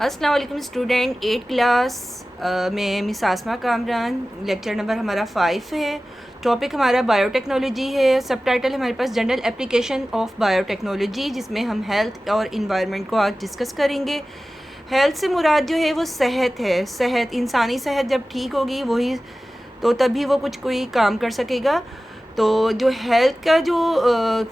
अस्सलाम वालेकुम student 8 class में मिस आसमा कामरान। लेक्चर नंबर हमारा 5 है। टॉपिक हमारा बायोटेक्नोलॉजी है। सब टाइटल हमारे पास जनरल एप्लीकेशन ऑफ बायोटेक्नोलॉजी, जिसमें हम हेल्थ और इन्वायरमेंट को आज डिस्कस करेंगे। हेल्थ से मुराद जो है वो सेहत है। सेहत, इंसानी सेहत जब ठीक होगी वही तो तभी वो कोई काम कर सकेगा। तो जो हेल्थ का जो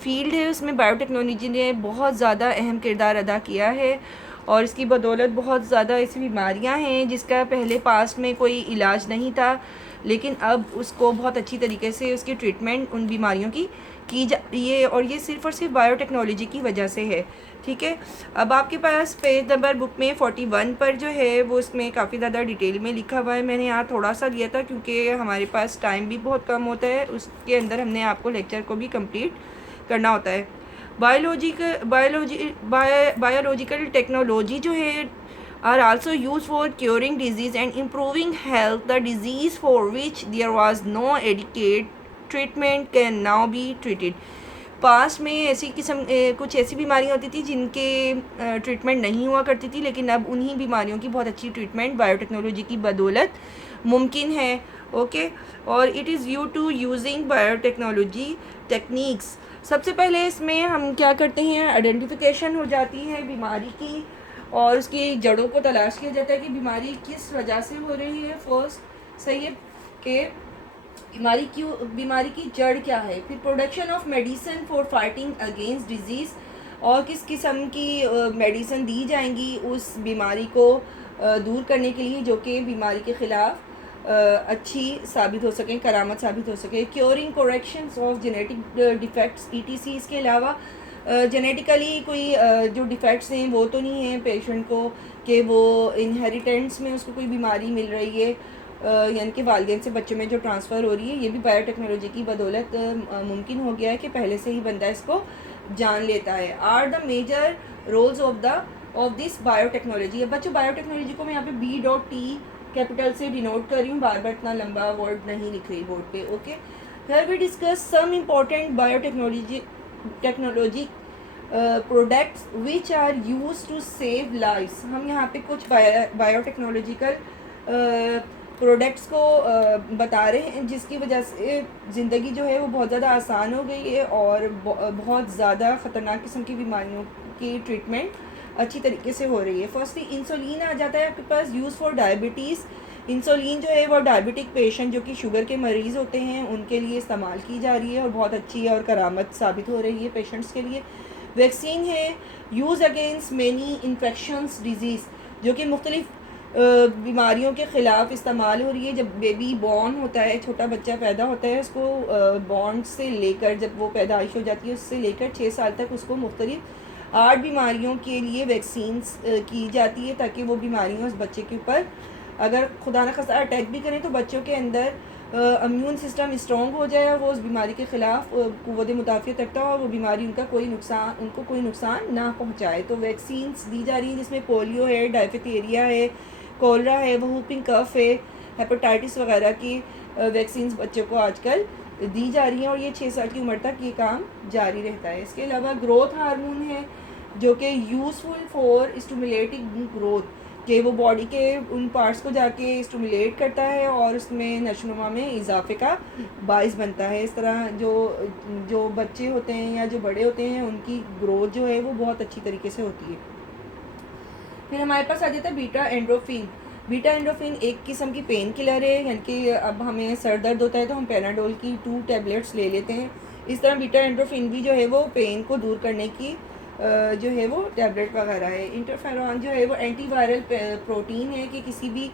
फील्ड है उसमें बायोटेक्नोलॉजी ने बहुत ज़्यादा अहम किरदार अदा किया है और इसकी बदौलत बहुत ज़्यादा ऐसी बीमारियां हैं जिसका पहले पास्ट में कोई इलाज नहीं था, लेकिन अब उसको बहुत अच्छी तरीके से उसकी ट्रीटमेंट उन बीमारियों की जा रही है, और ये सिर्फ़ और सिर्फ बायोटेक्नोलॉजी की वजह से है। ठीक है, अब आपके पास पेज नंबर बुक में 41 पर जो है वो इसमें काफ़ी ज़्यादा डिटेल में लिखा हुआ है। मैंने यहाँ थोड़ा सा लिया था क्योंकि हमारे पास टाइम भी बहुत कम होता है, उसके अंदर हमने आपको लेक्चर को भी कंप्लीट करना होता है। बायोलॉजिकल टेक्नोलॉजी जो है are also use for curing disease and improving health. The disease for which there was no adequate treatment can now be treated. Past में ऐसी किस्म कुछ ऐसी बीमारियां होती थी जिनके ट्रीटमेंट नहीं हुआ करती थी, लेकिन अब उन्हीं बीमारियों की बहुत अच्छी ट्रीटमेंट बायोटेक्नोलॉजी की बदौलत मुमकिन है। ओके, और it is due to using biotechnology techniques. सबसे पहले इसमें हम क्या करते हैं, आइडेंटिफिकेशन हो जाती है बीमारी की और उसकी जड़ों को तलाश किया जाता है कि बीमारी किस वजह से हो रही है। फर्स्ट सही है कि बीमारी की जड़ क्या है। फिर production of medicine for fighting against disease, और किस किस्म की मेडिसिन दी जाएंगी उस बीमारी को दूर करने के लिए जो कि बीमारी के ख़िलाफ़ अच्छी साबित हो सकें, करामत साबित हो सके। Curing corrections of genetic defects etc. इसके अलावा जेनेटिकली कोई जो डिफेक्ट्स हैं वो तो नहीं है पेशेंट को कि वो इनहेरिटेंस में उसको कोई बीमारी मिल रही है, यानी कि वालिदैन से बच्चों में जो ट्रांसफ़र हो रही है, ये भी बायोटेक्नोलॉजी की बदौलत मुमकिन हो गया है कि पहले से ही बंदा इसको जान लेता है। Are the major roles of this biotechnology. अब बच्चों बायोटेक्नोलॉजी को मैं यहाँ पे B.T कैपिटल से डिनोट कर रही हूँ, बार बार इतना लंबा वर्ड नहीं लिख रही बोर्ड पे। Okay, here we discuss some important technology products which are use to save lives. हम यहाँ पे कुछ बायोटेक्नोलॉजिकल प्रोडक्ट्स को बता रहे हैं जिसकी वजह से ज़िंदगी जो है वो बहुत ज़्यादा आसान हो गई है और बहुत ज़्यादा ख़तरनाक किस्म की बीमारियों की ट्रीटमेंट अच्छी तरीके से हो रही है। फर्स्टली इंसुलिन आ जाता है आपके पास, यूज़ फॉर डायबिटीज़। इंसुलिन जो है वो डायबिटिक पेशेंट जो कि शुगर के मरीज़ होते हैं उनके लिए इस्तेमाल की जा रही है और बहुत अच्छी और करामत साबित हो रही है पेशेंट्स के लिए। वैक्सीन है, use against many infections disease, जो कि मुख्तलिफ बीमारियों के ख़िलाफ़ इस्तेमाल हो रही है। जब बेबी बॉर्न होता है, छोटा बच्चा पैदा होता है, उसको बॉर्न से लेकर जब वो पैदाइश हो जाती है उससे लेकर 6 साल तक उसको मुख्तलिफ 8 बीमारियों के लिए वैक्सीन्स की जाती है, ताकि वो बीमारियाँ उस बच्चे के ऊपर अगर खुदा न खास्ता अटैक भी करें तो बच्चों के अंदर इम्यून सिस्टम स्ट्रॉन्ग हो जाए, वो उस बीमारी के ख़िलाफ़ क़ुव्वत मुदाफ़ियत रखता है और वो बीमारी उनको कोई नुकसान ना पहुँचाए। तो वैक्सीन्स दी जा रही हैं जिसमें पोलियो है, डायफिथीरिया है, कोलरा है, वहूपिंग कफ है, हेपेटाइटिस वगैरह की वैक्सीन्स बच्चों को आजकल दी जा रही हैं और ये 6 साल की उम्र तक ये काम जारी रहता है। इसके अलावा ग्रोथ हार्मोन है जो कि यूज़फुल फॉर स्टिमुलेटिंग ग्रोथ, कि वो बॉडी के उन पार्ट्स को जाके स्टिमुलेट करता है और उसमें नशोनुमा में इजाफे का बाइस बनता है। इस तरह जो बच्चे होते हैं या जो बड़े होते हैं उनकी ग्रोथ जो है वो बहुत अच्छी तरीके से होती है। फिर हमारे पास आ जाता है बीटा एंड्रोफिन। बीटा एंड्रोफिन एक किस्म की पेन किलर है, यानी कि अब हमें सर दर्द होता है तो हम पेनाडोल की 2 टैबलेट्स ले लेते हैं। इस तरह बीटा एंड्रोफिन भी जो है वो पेन को दूर करने की जो है वो टैबलेट वगैरह है। इंटरफेरॉन जो है वो एंटीवायरल प्रोटीन है कि किसी भी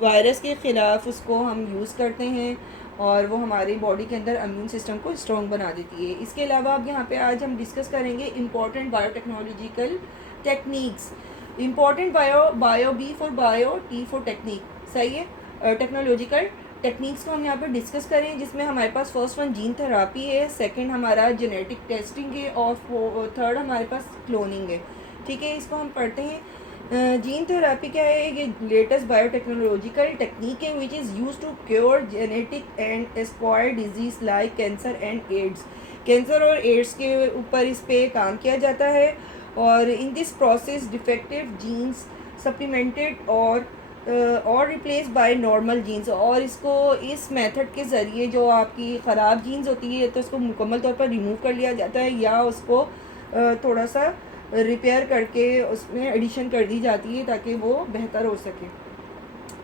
वायरस के ख़िलाफ़ उसको हम यूज़ करते हैं और वो हमारी बॉडी के अंदर इम्यून सिस्टम को स्ट्रॉन्ग बना देती है। इसके अलावा अब यहाँ पे आज हम डिस्कस करेंगे important biotechnological techniques. Important bio B for bio, T for technique, सही है। टेक्नोलॉजिकल टेक्निक्स को हम यहाँ पर डिस्कस करें जिसमें हमारे पास फर्स्ट वन जीन थेरापी है, सेकंड हमारा जेनेटिक टेस्टिंग है और थर्ड हमारे पास क्लोनिंग है। ठीक है, इसको हम पढ़ते हैं। जीन थेरापी क्या है? ये लेटेस्ट बायोटेक्नोलॉजिकल टेक्निक है which is use to cure genetic and acquired disease like cancer and AIDS. Cancer और एड्स के ऊपर इस पर काम किया जाता है और in this process defective genes supplemented और रिप्लेस बाय नॉर्मल जीन्स। और इसको इस मेथड के ज़रिए जो आपकी ख़राब जीन्स होती है तो उसको मुकम्मल तौर पर रिमूव कर लिया जाता है या उसको थोड़ा सा रिपेयर करके उसमें एडिशन कर दी जाती है ताकि वो बेहतर हो सके।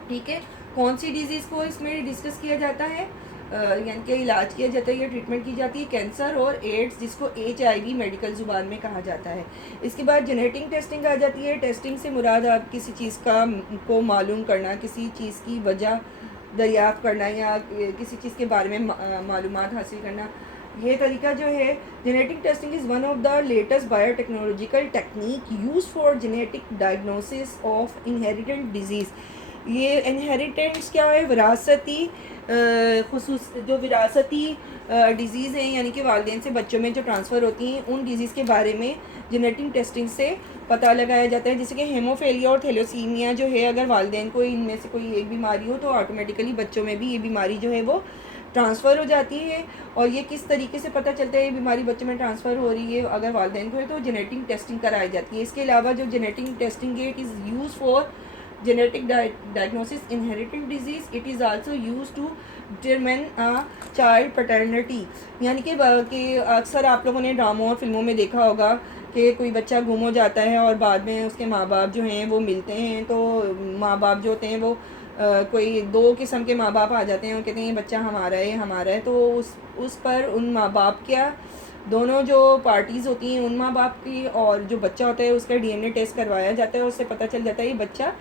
ठीक है, कौन सी डिज़ीज़ को इसमें डिस्कस किया जाता है, यानी कि इलाज किया जाता है या ट्रीटमेंट की जाती है, कैंसर और एड्स, जिसको HIV मेडिकल ज़ुबान में कहा जाता है। इसके बाद जेनेटिक टेस्टिंग आ जाती है। टेस्टिंग से मुराद आप किसी चीज़ को मालूम करना, किसी चीज़ की वजह दरियाफ़्त करना या किसी चीज़ के बारे में मालूमात हासिल करना। ये तरीका जो है, genetic testing is one of the latest biotechnological technique use for genetic diagnosis of inherited disease. ये इनहेरिटेंस क्या है, विरासती जो विरासती डिज़ीज़ हैं, यानी कि वालिदैन से बच्चों में जो ट्रांसफ़र होती हैं, उन डिज़ीज़ के बारे में जेनेटिक टेस्टिंग से पता लगाया जाता है। जैसे कि हेमोफेलिया और थैलेसीमिया जो है, अगर वालिदैन को इनमें से कोई एक बीमारी हो तो ऑटोमेटिकली बच्चों में भी ये बीमारी जो है वो ट्रांसफ़र हो जाती है। और ये किस तरीके से पता चलता है ये बीमारी बच्चों में ट्रांसफ़र हो रही है, अगर वालिदैन को है तो जेनेटिक टेस्टिंग कराई जाती है। इसके अलावा जो जेनेटिक टेस्टिंग है, it is use for genetic diagnosis inherited disease. It is also used to determine a child paternity। यानी कि अक्सर आप लोगों ने ड्रामों और फिल्मों में देखा होगा कि कोई बच्चा गुम हो जाता है और बाद में उसके माँ बाप जो हैं वो मिलते हैं, तो माँ बाप जो होते हैं वो कोई दो किस्म के माँ बाप आ जाते हैं और कहते हैं ये बच्चा हमारा है हमारा है। तो उस पर उन माँ बाप क्या दोनों जो पार्टीज़ होती हैं, उन माँ बाप की और जो बच्चा होता है उसका DNA टेस्ट करवाया जाता है और उससे पता चल जाता है ये बच्चा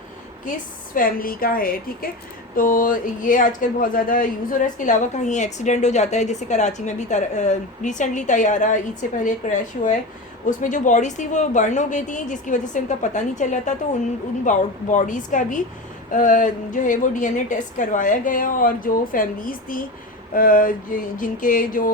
किस फैमिली का है। ठीक है, तो ये आजकल बहुत ज़्यादा यूज़ हो रहा है। इसके अलावा कहीं एक्सीडेंट हो जाता है, जैसे कराची में भी रिसेंटली तैयारा ईद से पहले क्रैश हुआ है, उसमें जो बॉडीज़ थी वो बर्न हो गई थी, जिसकी वजह से उनका पता नहीं चल रहा था। तो उन बॉडीज़ का भी जो है वो DNA टेस्ट करवाया गया और जो फैमिलीज़ थी जिनके जो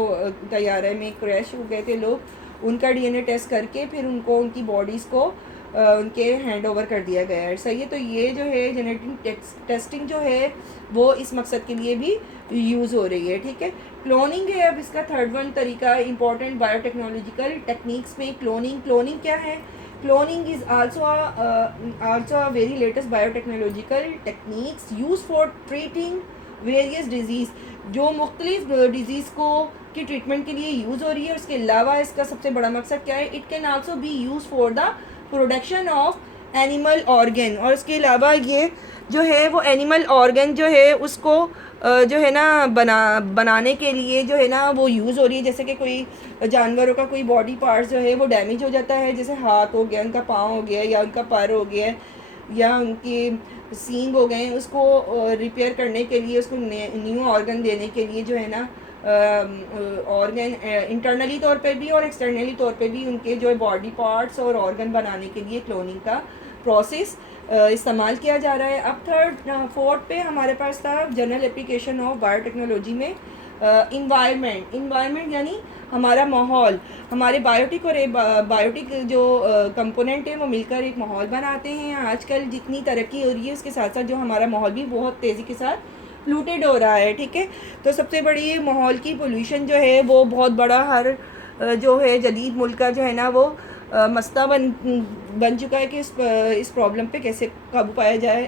तैयारे में क्रैश हो गए थे लोग, उनका DNA टेस्ट करके फिर उनको उनकी बॉडीज़ को उनके हैंड ओवर कर दिया गया है। सही है, तो ये जो है जेनेटिक टेस्टिंग जो है वो इस मकसद के लिए भी यूज़ हो रही है। ठीक है, क्लोनिंग है अब इसका थर्ड वन तरीका इंपॉर्टेंट बायोटेक्नोलॉजिकल टेक्निक्स में। क्लोनिंग क्या है, cloning is also very latest biotechnological techniques use for treating various disease, जो मुख्तलिफ डिजीज़ को की ट्रीटमेंट के लिए यूज़ हो रही है। उसके अलावा इसका सबसे बड़ा मकसद क्या है, it can also be use for the production of animal organ. और इसके अलावा ये जो है वो एनिमल ऑर्गन जो है उसको जो है ना बनाने के लिए जो है ना वो यूज़ हो रही है। जैसे कि कोई जानवरों का कोई बॉडी पार्ट्स जो है वो डैमेज हो जाता है, जैसे हाथ हो गया, उनका पाँव हो गया या उनका पर हो गया या उनकी सींग हो गए, उसको रिपेयर करने के लिए, उसको न्यू ऑर्गन देने के लिए जो है ना ऑर्गन इंटरनली तौर पे भी और एक्सटर्नली तौर पे भी उनके जो है बॉडी पार्ट्स और ऑर्गन बनाने के लिए क्लोनिंग का प्रोसेस इस्तेमाल किया जा रहा है। अब फोर्थ पे हमारे पास था जनरल एप्लीकेशन ऑफ बायोटेक्नोलॉजी में इन्वायरमेंट यानी हमारा माहौल। हमारे बायोटिक और बायोटिक जो कंपोनेंट है वो मिलकर एक माहौल बनाते हैं। आजकल जितनी तरक्की हो रही है उसके साथ साथ जो हमारा माहौल भी बहुत तेज़ी के साथ पोल्यूटेड हो रहा है। ठीक है, तो सबसे बड़ी माहौल की पोल्यूशन जो है वो बहुत बड़ा हर जो है जदीद मुल्क का जो है ना वो मसला बन चुका है कि इस प्रॉब्लम पे कैसे काबू पाया जाए।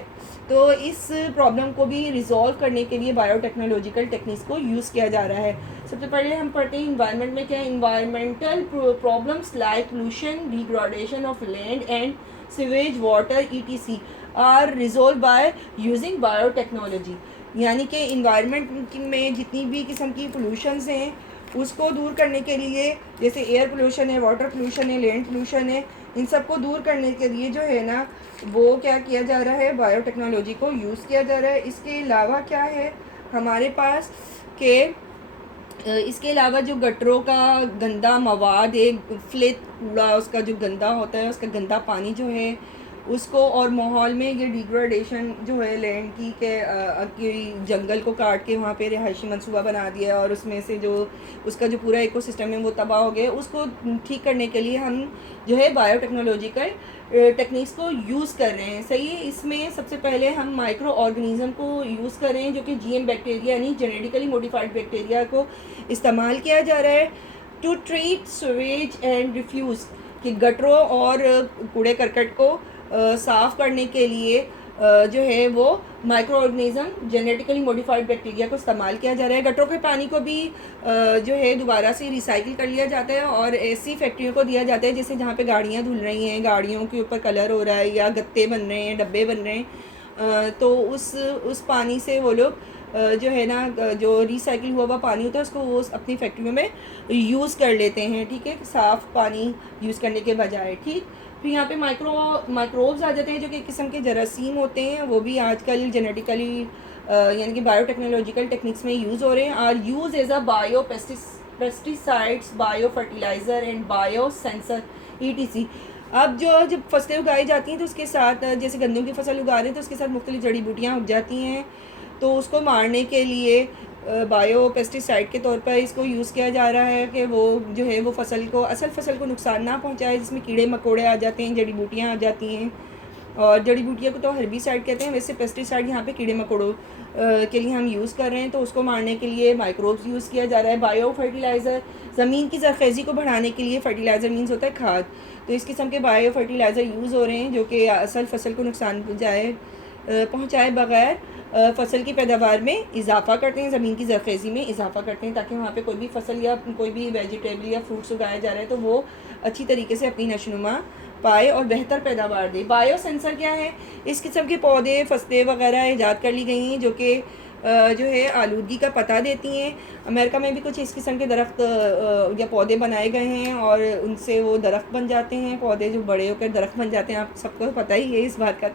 तो इस प्रॉब्लम को भी रिजॉल्व करने के लिए बायोटेक्नोलॉजिकल टेक्निक्स को यूज़ किया जा रहा है। सबसे पहले हम पढ़ते हैं इन्वायरमेंट में क्या है। Environmental problems like pollution, degradation of land and sewage water ETC are resolve by using biotechnology. यानी कि इन्वायरमेंट में जितनी भी किस्म की पोल्यूशंस हैं उसको दूर करने के लिए, जैसे एयर पोल्यूशन है, वाटर पोल्यूशन है, लैंड पोल्यूशन है, इन सब को दूर करने के लिए जो है ना वो क्या किया जा रहा है, बायोटेक्नोलॉजी को यूज़ किया जा रहा है। इसके अलावा क्या है हमारे पास के इसके अलावा जो गटरों का गंदा मवाद है, फ्लेट कूड़ा, उसका जो गंदा होता है, उसका गंदा पानी जो है उसको, और माहौल में ये डिग्रेडेशन जो है लैंड की के जंगल को काट के वहाँ पे रिहायशी मंसूबा बना दिया और उसमें से जो उसका जो पूरा इकोसिस्टम है वो तबाह हो गया, उसको ठीक करने के लिए हम जो है बायोटेक्नोलॉजिकल टेक्निक्स को यूज़ कर रहे हैं। सही है, इसमें सबसे पहले हम माइक्रो ऑर्गेनिज़म को यूज़ कर रहे हैं जो कि GM बैक्टीरिया यानी जेनेटिकली मॉडिफाइड बैक्टीरिया को इस्तेमाल किया जा रहा है to treat sewage and refuse, कि गटरों और कूड़े करकट को साफ़ करने के लिए जो है वो micro organism genetically modified bacteria को इस्तेमाल किया जा रहा है। गटरों के पानी को भी जो है दोबारा से रिसाइकिल कर लिया जाता है और ऐसी फैक्ट्रियों को दिया जाता है जैसे जहाँ पे गाड़ियाँ धुल रही हैं, गाड़ियों के ऊपर कलर हो रहा है या गत्ते बन रहे हैं, डब्बे बन रहे हैं, तो उस पानी से वो लोग जो है ना जो रिसाइकिल हुआ पानी होता है उसको वो अपनी फैक्ट्रियों में यूज़ कर लेते हैं, ठीक है, साफ़ पानी यूज़ करने के बजाय, ठीक। फिर यहाँ पे माइक्रोब्स आ जाते हैं जो कि एक किस्म के जरासीम होते हैं, वो भी आजकल जेनेटिकली यानी कि बायोटेक्नोलॉजिकल टेक्निक्स में यूज़ हो रहे हैं। Are use as a bio pesticides, bio fertilizer and bio sensor ETC। अब जब फसलें उगाई जाती हैं तो उसके साथ जैसे गंदम की फसल उगा रहे हैं तो उसके साथ मुख्तलिफ जड़ी बूटियाँ उग जाती हैं, तो उसको मारने के लिए बायो पेस्टिसाइड के तौर पर इसको यूज़ किया जा रहा है कि वो जो है वो असल फसल को नुकसान ना पहुंचाए, जिसमें कीड़े मकोड़े आ जाते हैं, जड़ी बूटियाँ आ जाती हैं। और जड़ी बूटियों को तो हर्बिसाइड कहते हैं, वैसे पेस्टिसाइड यहाँ पे कीड़े मकोड़ों के लिए हम यूज़ कर रहे हैं, तो उसको मारने के लिए माइक्रोब्स यूज़ किया जा रहा है। बायो फर्टिलाइज़र ज़मीन की ज़रख़ेज़ी को बढ़ाने के लिए, फर्टिलाइज़र मीन्स होता है खाद, तो इस किस्म के बायो फर्टिलाइज़र यूज़ हो रहे हैं जो कि असल फसल को नुकसान पहुँचाए बगैर फसल की पैदावार में इजाफ़ा करते हैं, ज़मीन की ज़रख़ेज़ी में इजाफ़ा करते हैं, ताकि वहाँ पे कोई भी फसल या कोई भी वेजिटेबल या फ्रूट्स उगाया जा रहा है तो वो अच्छी तरीके से अपनी नशोनुमा पाए और बेहतर पैदावार दे। बायो सेंसर क्या है? इस किस्म के पौधे, फसलें वगैरह ईजाद कर ली गई हैं जो कि जो है आलूदगी का पता देती हैं। अमेरिका में भी कुछ इस किस्म के दरख्त या पौधे बनाए गए हैं और उनसे वो दरख्त बन जाते हैं, पौधे जो बड़े होकर दरख्त बन जाते हैं, आप सबको पता ही है इस बात का।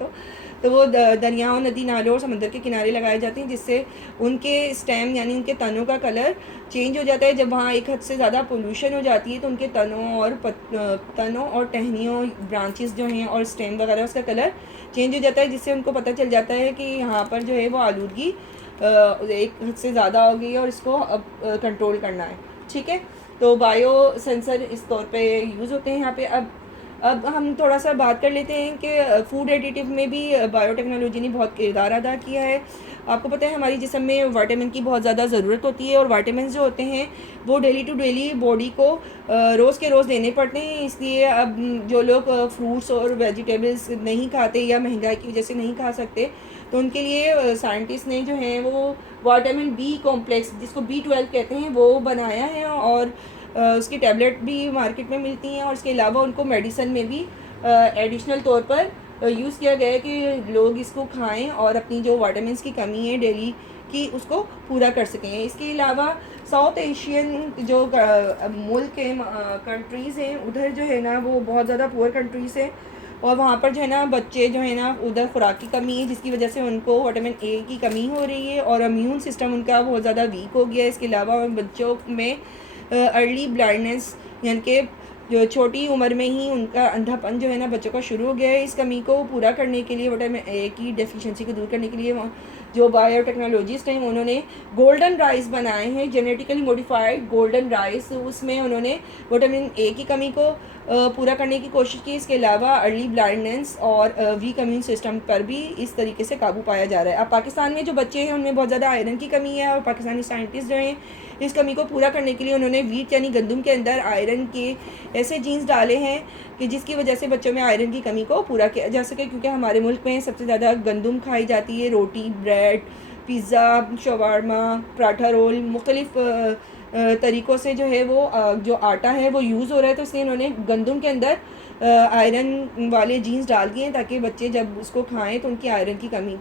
तो वो दरियाओं, नदी नालों और समंदर के किनारे लगाए जाते हैं, जिससे उनके स्टेम यानी उनके तनों का कलर चेंज हो जाता है। जब वहाँ एक हद से ज़्यादा पोल्यूशन हो जाती है तो उनके तनों और टहनियों, ब्रांचेस जो हैं और स्टेम वगैरह, उसका कलर चेंज हो जाता है, जिससे उनको पता चल जाता है कि यहाँ पर जो है वो आलूदगी एक हद से ज़्यादा हो गई है और इसको अब कंट्रोल करना है, ठीक है। तो बायो सेंसर इस तौर पे यूज़ होते हैं यहाँ पे। अब हम थोड़ा सा बात कर लेते हैं कि फूड एडिटिव में भी बायोटेक्नोलॉजी ने बहुत किरदार अदा किया है। आपको पता है हमारी जिस्म में विटामिन की बहुत ज़्यादा ज़रूरत होती है और विटामिन जो होते हैं वो डेली टू डेली बॉडी को रोज़ के रोज़ देने पड़ते हैं। इसलिए अब जो लोग फ्रूट्स और वेजिटेबल्स नहीं खाते या महंगाई की वजह से नहीं खा सकते, तो उनके लिए साइंटिस्ट ने जो है वो विटामिन B कॉम्प्लेक्स, जिसको B12 कहते हैं, वो बनाया है और उसकी टैबलेट भी मार्केट में मिलती हैं। और इसके अलावा उनको मेडिसिन में भी एडिशनल तौर पर यूज़ किया गया है कि लोग इसको खाएं और अपनी जो विटामिन्स की कमी है डेली की उसको पूरा कर सकें। इसके अलावा साउथ एशियन जो मुल्क हैं, कंट्रीज़ हैं, उधर जो है ना वो बहुत ज़्यादा पुअर कंट्रीज़ हैं और वहाँ पर जो है ना बच्चे जो है ना उधर खुराक की कमी है, जिसकी वजह से उनको विटामिन A की कमी हो रही है और इम्यून सिस्टम उनका बहुत ज़्यादा वीक हो गया है। इसके अलावा बच्चों में अर्ली ब्लाइंडनेस यानी कि जो छोटी उम्र में ही उनका अंधापन जो है ना बच्चों का शुरू हो गया है। इस कमी को पूरा करने के लिए, विटामिन A की डेफिशिएंसी को दूर करने के लिए जो बायोटेक्नोलॉजिस्ट हैं उन्होंने गोल्डन राइस बनाए हैं, जेनेटिकली मॉडिफाइड गोल्डन राइस। उसमें उन्होंने विटामिन A की कमी को पूरा करने की कोशिश की। इसके अलावा अर्ली ब्लाइंडनेस और वीक इम्यून सिस्टम पर भी इस तरीके से काबू पाया जा रहा है। अब पाकिस्तान में जो बच्चे हैं उनमें बहुत ज़्यादा आयरन की कमी है और पाकिस्तानी साइंटिस्ट जो हैं इस कमी को पूरा करने के लिए उन्होंने वीट यानी गंदम के अंदर आयरन के ऐसे जीन्स डाले हैं कि जिसकी वजह से बच्चों में आयरन की कमी को पूरा किया जा सके। क्योंकि हमारे मुल्क में सबसे ज़्यादा गंदम खाई जाती है, रोटी, bread, pizza, shawarma, paratha role, मुख्तलिफ तरीक़ों से जो है वो जो आटा है वो यूज़ हो रहा है। तो इसलिए इन्होंने गंदम के अंदर आयरन वाले जीन्स डाल दिए हैं ताकि बच्चे जब उसको खाएं तो उनकी आयरन की कमी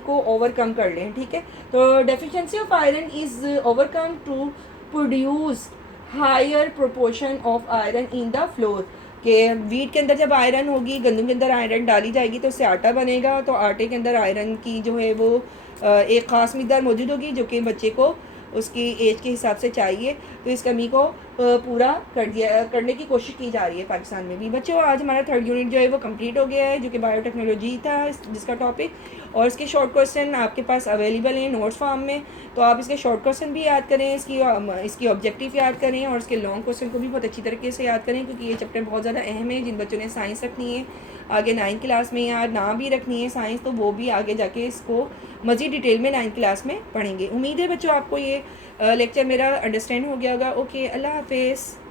को ओवरकम कर लें, ठीक है। तो deficiency of iron is overcome to produce higher proportion of iron in the flour. कि वीट के अंदर जब आयरन होगी, गंदम के अंदर आयरन डाली जाएगी तो उससे आटा बनेगा, तो आटे के अंदर आयरन की जो है वो एक ख़ास मिक़दार मौजूद होगी जो कि बच्चे को उसकी एज के हिसाब से चाहिए। तो इस कमी को पूरा करने की कोशिश की जा रही है पाकिस्तान में भी। बच्चों, आज हमारा 3rd यूनिट जो है वो कंप्लीट हो गया है, जो कि बायोटेक्नोलॉजी था जिसका टॉपिक, और इसके शॉर्ट क्वेश्चन आपके पास अवेलेबल हैं नोट्स फॉर्म में। तो आप इसके शॉर्ट क्वेश्चन भी याद करें, इसकी ऑब्जेक्टिव याद करें और इसके लॉन्ग क्वेश्चन को भी बहुत अच्छी तरीके से याद करें, क्योंकि ये चैप्टर बहुत ज़्यादा अहम है। जिन बच्चों ने साइंस रखनी है आगे 9th क्लास में या ना भी रखनी है साइंस, तो वो भी आगे जाके इसको मज़ीद डिटेल में 9th क्लास में पढ़ेंगे। उम्मीद है बच्चों आपको ये लेक्चर मेरा अंडरस्टैंड हो गया होगा। ओके, अल्लाह हाफिज़।